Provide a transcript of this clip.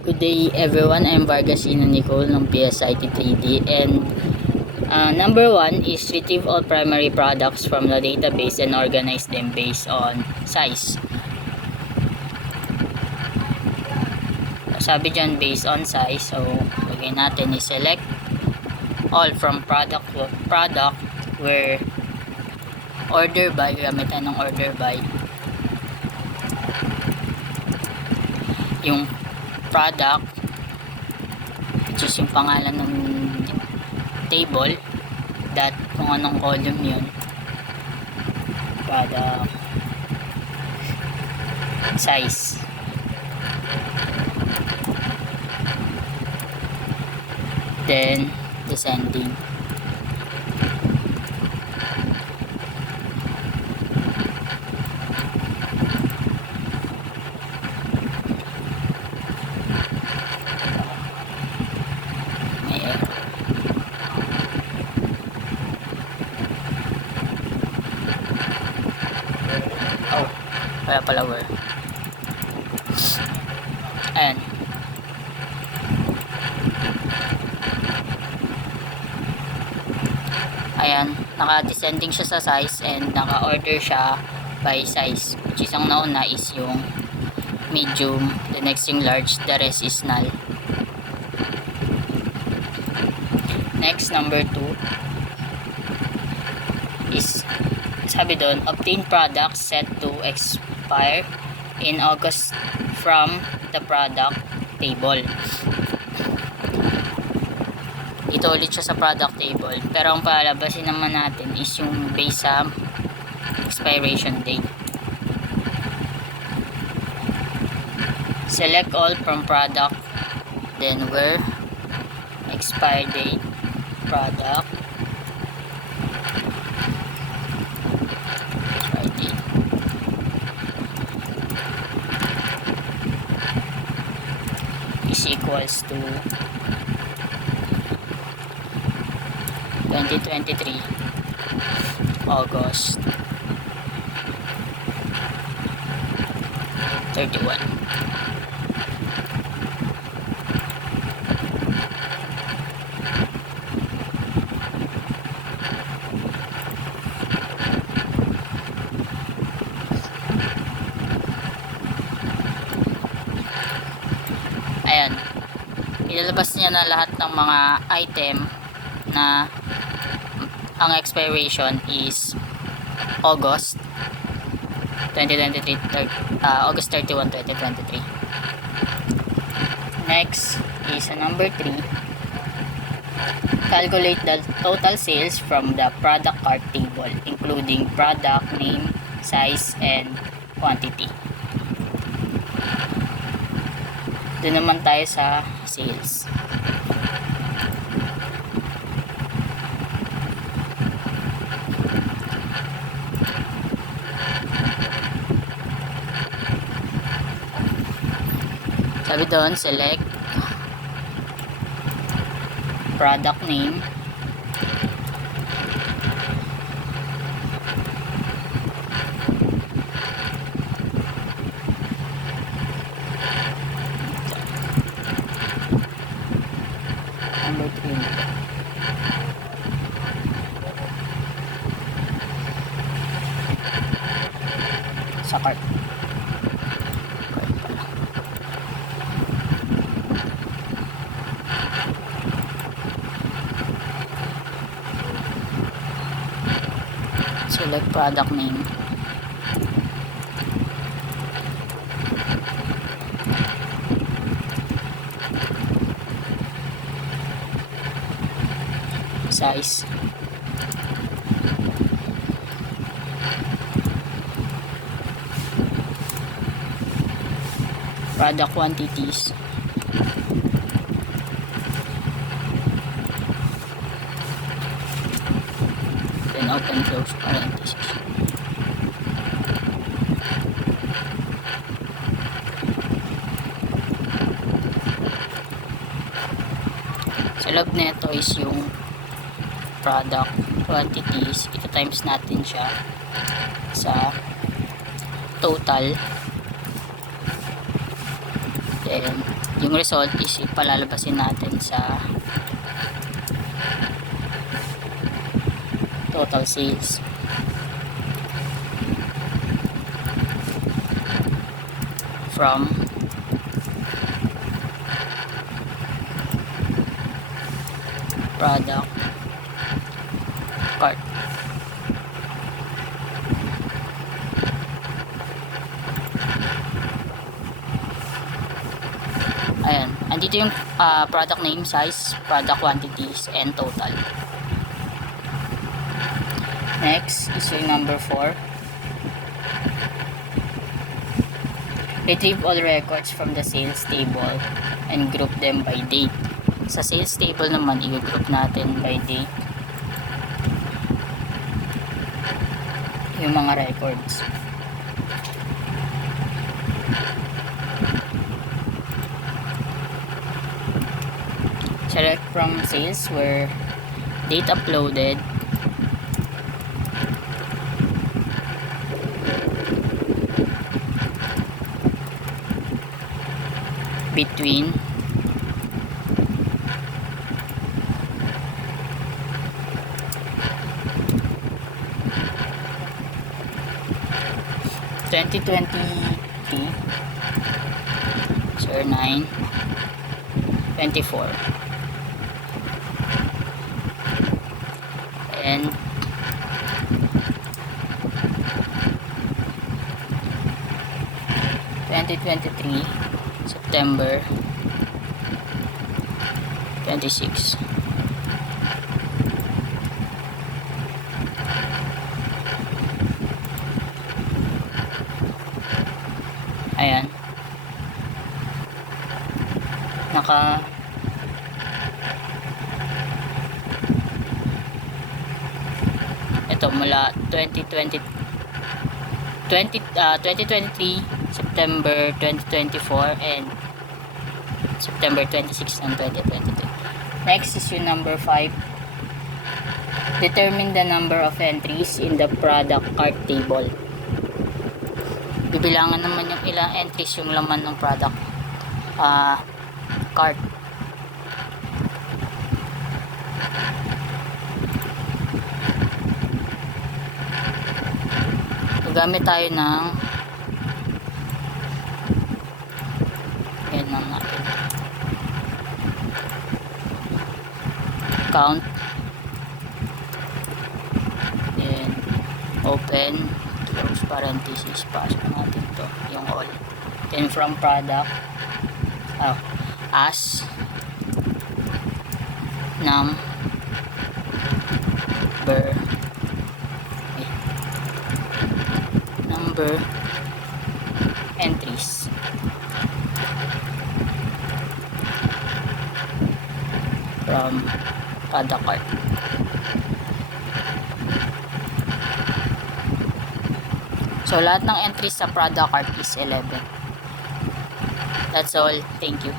Good day everyone, I'm Vargasino Nicole ng PSIT 3D, and number 1 is retrieve all primary products from the database and organize them based on size. Sabi dyan based on size, so lagay natin is select all from product where order by, gamitan ng order by yung product, which is yung pangalan ng table, that kung anong column yun, product, size, then descending. Wala pala word. Ayan. Ayan, naka-descending siya sa size and naka-order siya by size, which is ang nauna is yung medium, the next yung large, the rest is null. Next, number 2 is, sabi doon, obtain products set to expire in August from the product table. Ito ulit siya sa product table, pero ang palabasin naman natin is yung based sa expiration date. Select all from product, then where expire date product, is equals to 2023 August 31. Ayan, ilalabas niya na lahat ng mga item na ang expiration is August 2023, August 31, 2023. Next is number 3. Calculate the total sales from the product cart table, including product name, size, and quantity. Doon naman tayo sa sales. Sabi doon, select product name, number 3 sa cart. Select product name, size, product quantities, then open close parenthesis. Sa loob nito is yung product quantities, ito times natin siya sa total, then yung result is ipalalabasin natin sa total sales. From product cart. Ayan, andito yung product name, size, product quantities, and total. Next is yung number 4. Retrieve all records from the sales table and group them by date. Sa sales table naman, i-group natin by date yung mga records. Select from sales where date uploaded, between (2023) 09/24 and September 26. Ayan. Ito mula 2023 September 2024 and September 26 ng 2023. Next is yung number 5. Determine the number of entries in the product cart table. Bibilangan naman yung ilang entries yung laman ng product cart. Gamit tayo ng count, then open, close parenthesis, pasok natin to yung all, then from product as number entries from product cart. So lahat ng entries sa product cart is 11. That's all. Thank you.